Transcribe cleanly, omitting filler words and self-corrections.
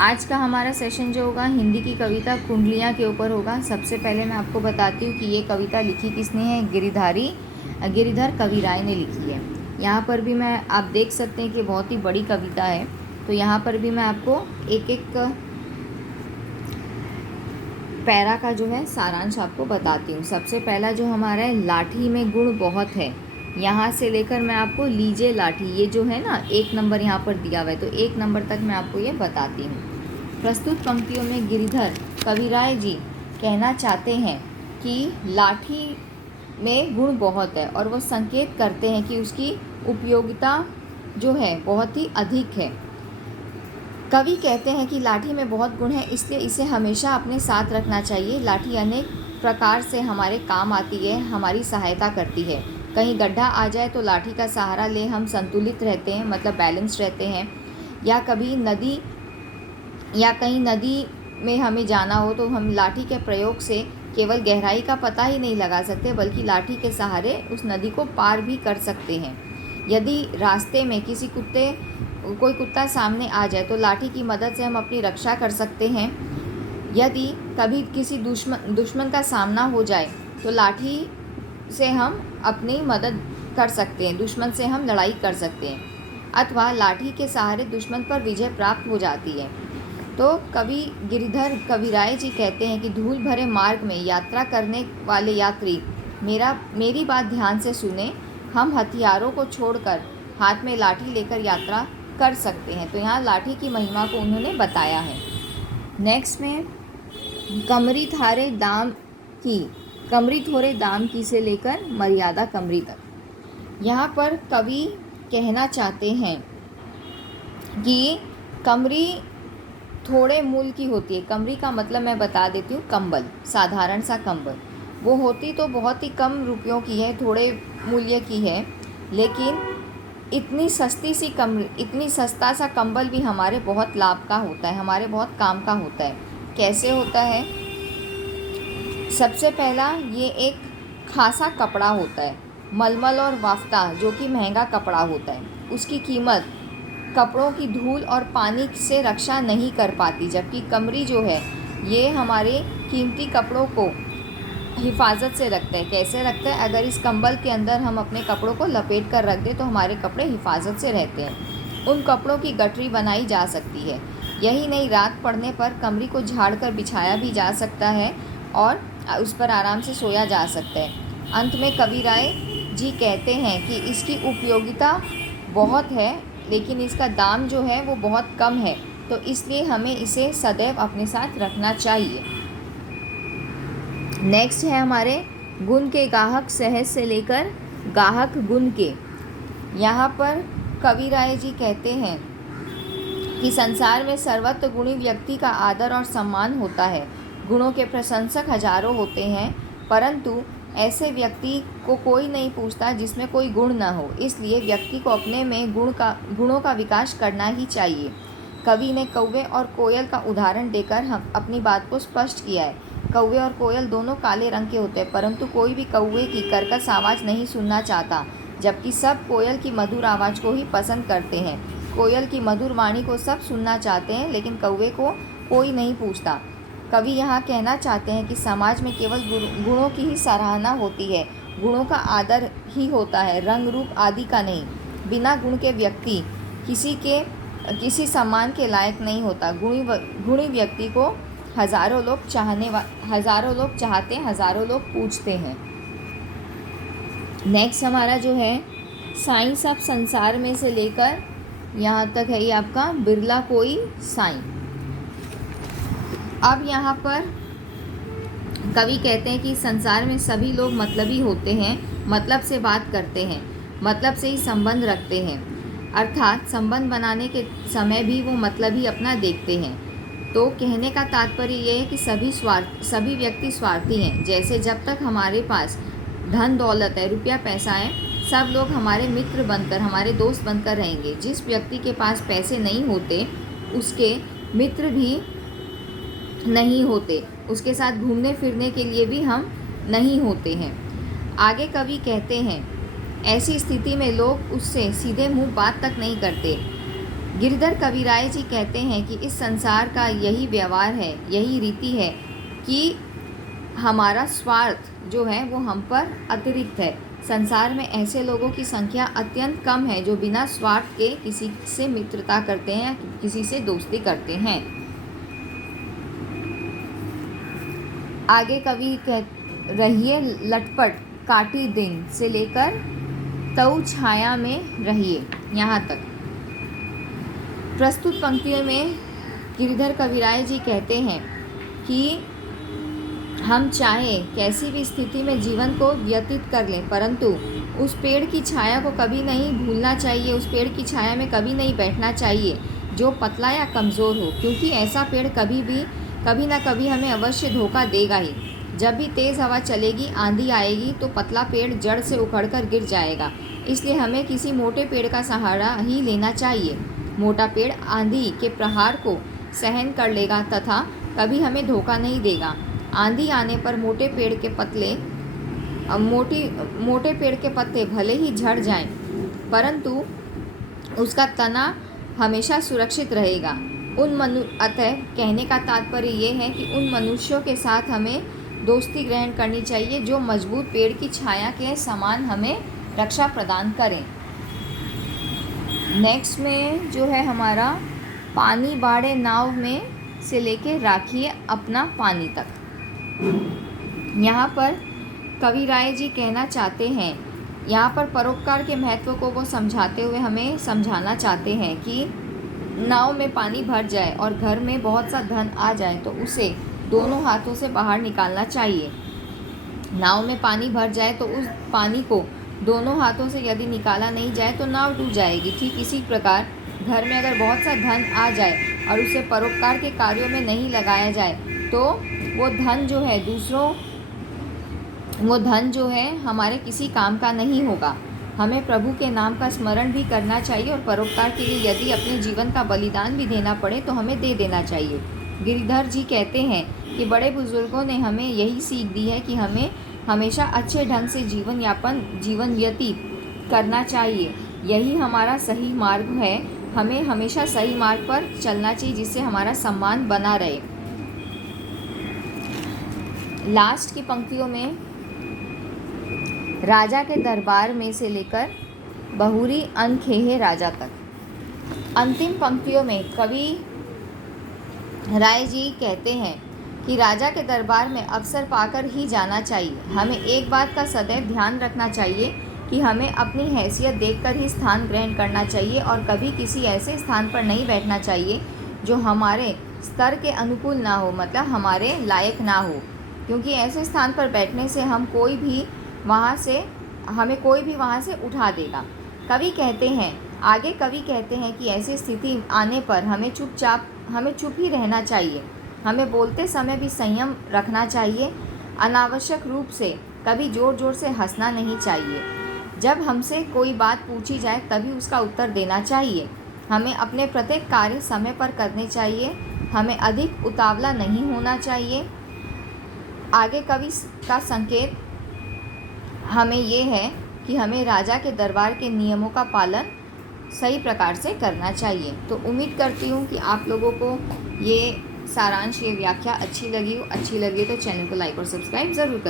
आज का हमारा सेशन जो होगा हिंदी की कविता कुंडलियाँ के ऊपर होगा। सबसे पहले मैं आपको बताती हूँ कि ये कविता लिखी किसने है। गिरिधर कविराय ने लिखी है। यहाँ पर भी मैं आप देख सकते हैं कि बहुत ही बड़ी कविता है, तो यहाँ पर भी मैं आपको एक एक पैरा का जो है सारांश आपको बताती हूँ। सबसे पहला जो हमारा है, लाठी में गुण बहुत है। यहाँ से लेकर मैं आपको लीजिए लाठी, ये जो है ना 1 नंबर यहाँ पर दिया हुआ है, तो 1 नंबर तक मैं आपको ये बताती हूँ। प्रस्तुत पंक्तियों में गिरिधर कविराय जी कहना चाहते हैं कि लाठी में गुण बहुत है और वो संकेत करते हैं कि उसकी उपयोगिता जो है बहुत ही अधिक है। कवि कहते हैं कि लाठी में बहुत गुण है, इसलिए इसे हमेशा अपने साथ रखना चाहिए। लाठी अनेक प्रकार से हमारे काम आती है, हमारी सहायता करती है। कहीं गड्ढा आ जाए तो लाठी का सहारा ले हम संतुलित रहते हैं, मतलब बैलेंस रहते हैं। या कहीं नदी में हमें जाना हो तो हम लाठी के प्रयोग से केवल गहराई का पता ही नहीं लगा सकते, बल्कि लाठी के सहारे उस नदी को पार भी कर सकते हैं। यदि रास्ते में कोई कुत्ता सामने आ जाए तो लाठी की मदद से हम अपनी रक्षा कर सकते हैं। यदि कभी किसी दुश्मन का सामना हो जाए तो लाठी से हम अपनी मदद कर सकते हैं, दुश्मन से हम लड़ाई कर सकते हैं, अथवा लाठी के सहारे दुश्मन पर विजय प्राप्त हो जाती है। तो कवि गिरिधर कविराय जी कहते हैं कि धूल भरे मार्ग में यात्रा करने वाले यात्री मेरी बात ध्यान से सुने। हम हथियारों को छोड़कर हाथ में लाठी लेकर यात्रा कर सकते हैं। तो यहाँ लाठी की महिमा को उन्होंने बताया है। नेक्स्ट में कमरी थोड़े दाम की से लेकर मर्यादा कमरी तक। यहाँ पर कवि कहना चाहते हैं कि कमरी थोड़े मूल्य की होती है। कमरी का मतलब मैं बता देती हूँ, कंबल, साधारण सा कंबल। वो होती तो बहुत ही कम रुपयों की है, थोड़े मूल्य की है, लेकिन इतनी सस्ता सा कंबल भी हमारे बहुत लाभ का होता है, हमारे बहुत काम का होता है। कैसे होता है? सबसे पहला, ये एक खासा कपड़ा होता है, मलमल और वाफ्ता, जो कि महंगा कपड़ा होता है। उसकी कीमत कपड़ों की धूल और पानी से रक्षा नहीं कर पाती, जबकि कमरी जो है ये हमारे कीमती कपड़ों को हिफाजत से रखता है। कैसे रखता है? अगर इस कंबल के अंदर हम अपने कपड़ों को लपेट कर रख दें तो हमारे कपड़े हिफाजत से रहते हैं। उन कपड़ों की गठरी बनाई जा सकती है। यही नहीं, रात पड़ने पर कमरी को झाड़ कर बिछाया भी जा सकता है और उस पर आराम से सोया जा सकता है। अंत में कविराय जी कहते हैं कि इसकी उपयोगिता बहुत है, लेकिन इसका दाम जो है वो बहुत कम है, तो इसलिए हमें इसे सदैव अपने साथ रखना चाहिए। नेक्स्ट है हमारे गुण के गाहक सहज से लेकर गाहक गुण के। यहाँ पर कविराय जी कहते हैं कि संसार में सर्वत्र गुणी व्यक्ति का आदर और सम्मान होता है। गुणों के प्रशंसक हजारों होते हैं, परंतु ऐसे व्यक्ति को कोई नहीं पूछता जिसमें कोई गुण न हो। इसलिए व्यक्ति को अपने में गुणों का विकास करना ही चाहिए। कवि ने कौवे और कोयल का उदाहरण देकर हम अपनी बात को स्पष्ट किया है। कौवे और कोयल दोनों काले रंग के होते हैं, परंतु कोई भी कौवे की कर्कश आवाज़ नहीं सुनना चाहता, जबकि सब कोयल की मधुर आवाज़ को ही पसंद करते हैं। कोयल की मधुर वाणी को सब सुनना चाहते हैं, लेकिन कौवे को कोई नहीं पूछता। कवि यहाँ कहना चाहते हैं कि समाज में केवल गुणों की ही सराहना होती है, गुणों का आदर ही होता है, रंग रूप आदि का नहीं। बिना गुण के व्यक्ति किसी सम्मान के लायक नहीं होता। गुणी व्यक्ति को हजारों लोग चाहते हैं, हजारों लोग पूछते हैं। नेक्स्ट हमारा जो है साइंस ऑफ संसार में से लेकर यहाँ तक है ये आपका बिरला कोई साईं। अब यहाँ पर कवि कहते हैं कि संसार में सभी लोग मतलबी होते हैं, मतलब से बात करते हैं, मतलब से ही संबंध रखते हैं, अर्थात संबंध बनाने के समय भी वो मतलब ही अपना देखते हैं। तो कहने का तात्पर्य ये है कि सभी व्यक्ति स्वार्थी हैं। जैसे जब तक हमारे पास धन दौलत है, रुपया पैसा है, सब लोग हमारे मित्र बनकर, हमारे दोस्त बनकर रहेंगे। जिस व्यक्ति के पास पैसे नहीं होते उसके मित्र भी नहीं होते, उसके साथ घूमने फिरने के लिए भी हम नहीं होते हैं। आगे कवि कहते हैं, ऐसी स्थिति में लोग उससे सीधे मुंह बात तक नहीं करते। गिरधर कविराय जी कहते हैं कि इस संसार का यही व्यवहार है, यही रीति है कि हमारा स्वार्थ जो है वो हम पर अतिरिक्त है। संसार में ऐसे लोगों की संख्या अत्यंत कम है जो बिना स्वार्थ के किसी से मित्रता करते हैं, किसी से दोस्ती करते हैं। आगे कवि रहिए लटपट काटी दिन से लेकर तऊ छाया में रहिए, यहाँ तक। प्रस्तुत पंक्तियों में गिरधर कविराय जी कहते हैं कि हम चाहे कैसी भी स्थिति में जीवन को व्यतीत कर लें, परंतु उस पेड़ की छाया को कभी नहीं भूलना चाहिए, उस पेड़ की छाया में कभी नहीं बैठना चाहिए जो पतला या कमज़ोर हो, क्योंकि ऐसा पेड़ कभी ना कभी हमें अवश्य धोखा देगा ही। जब भी तेज़ हवा चलेगी, आंधी आएगी तो पतला पेड़ जड़ से उखड़कर गिर जाएगा। इसलिए हमें किसी मोटे पेड़ का सहारा ही लेना चाहिए। मोटा पेड़ आंधी के प्रहार को सहन कर लेगा तथा कभी हमें धोखा नहीं देगा। आंधी आने पर मोटे पेड़ के पत्ते भले ही झड़ जाएं, परंतु उसका तना हमेशा सुरक्षित रहेगा। अतः कहने का तात्पर्य ये है कि उन मनुष्यों के साथ हमें दोस्ती ग्रहण करनी चाहिए जो मजबूत पेड़ की छाया के समान हमें रक्षा प्रदान करें। नेक्स्ट में जो है हमारा पानी बाढ़े नाव में से लेके राखिए अपना पानी तक। यहाँ पर कविराय जी कहना चाहते हैं, यहाँ पर परोपकार के महत्व को वो समझाते हुए हमें समझाना चाहते हैं कि नाव में पानी भर जाए और घर में बहुत सा धन आ जाए तो उसे दोनों हाथों से बाहर निकालना चाहिए। नाव में पानी भर जाए तो उस पानी को दोनों हाथों से यदि निकाला नहीं जाए तो नाव डूब जाएगी। ठीक इसी प्रकार घर में अगर बहुत सा धन आ जाए और उसे परोपकार के कार्यों में नहीं लगाया जाए तो वो धन जो है हमारे किसी काम का नहीं होगा। हमें प्रभु के नाम का स्मरण भी करना चाहिए और परोपकार के लिए यदि अपने जीवन का बलिदान भी देना पड़े तो हमें दे देना चाहिए। गिरिधर जी कहते हैं कि बड़े बुजुर्गों ने हमें यही सीख दी है कि हमें हमेशा अच्छे ढंग से जीवन व्यतीत करना चाहिए। यही हमारा सही मार्ग है। हमें हमेशा सही मार्ग पर चलना चाहिए जिससे हमारा सम्मान बना रहे। लास्ट की पंक्तियों में राजा के दरबार में से लेकर बहुरी अनखेहे राजा तक। अंतिम पंक्तियों में कवि राय जी कहते हैं कि राजा के दरबार में अवसर पाकर ही जाना चाहिए। हमें एक बात का सदैव ध्यान रखना चाहिए कि हमें अपनी हैसियत देखकर ही स्थान ग्रहण करना चाहिए और कभी किसी ऐसे स्थान पर नहीं बैठना चाहिए जो हमारे स्तर के अनुकूल ना हो, मतलब हमारे लायक ना हो, क्योंकि ऐसे स्थान पर बैठने से हमें कोई भी वहाँ से उठा देगा। कवि कहते हैं कि ऐसी स्थिति आने पर हमें चुप ही रहना चाहिए। हमें बोलते समय भी संयम रखना चाहिए। अनावश्यक रूप से कभी ज़ोर ज़ोर से हंसना नहीं चाहिए। जब हमसे कोई बात पूछी जाए तभी उसका उत्तर देना चाहिए। हमें अपने प्रत्येक कार्य समय पर करने चाहिए। हमें अधिक उतावला नहीं होना चाहिए। आगे कवि का संकेत हमें ये है कि हमें राजा के दरबार के नियमों का पालन सही प्रकार से करना चाहिए। तो उम्मीद करती हूँ कि आप लोगों को ये सारांश, ये व्याख्या अच्छी लगी तो चैनल को लाइक और सब्सक्राइब ज़रूर करें।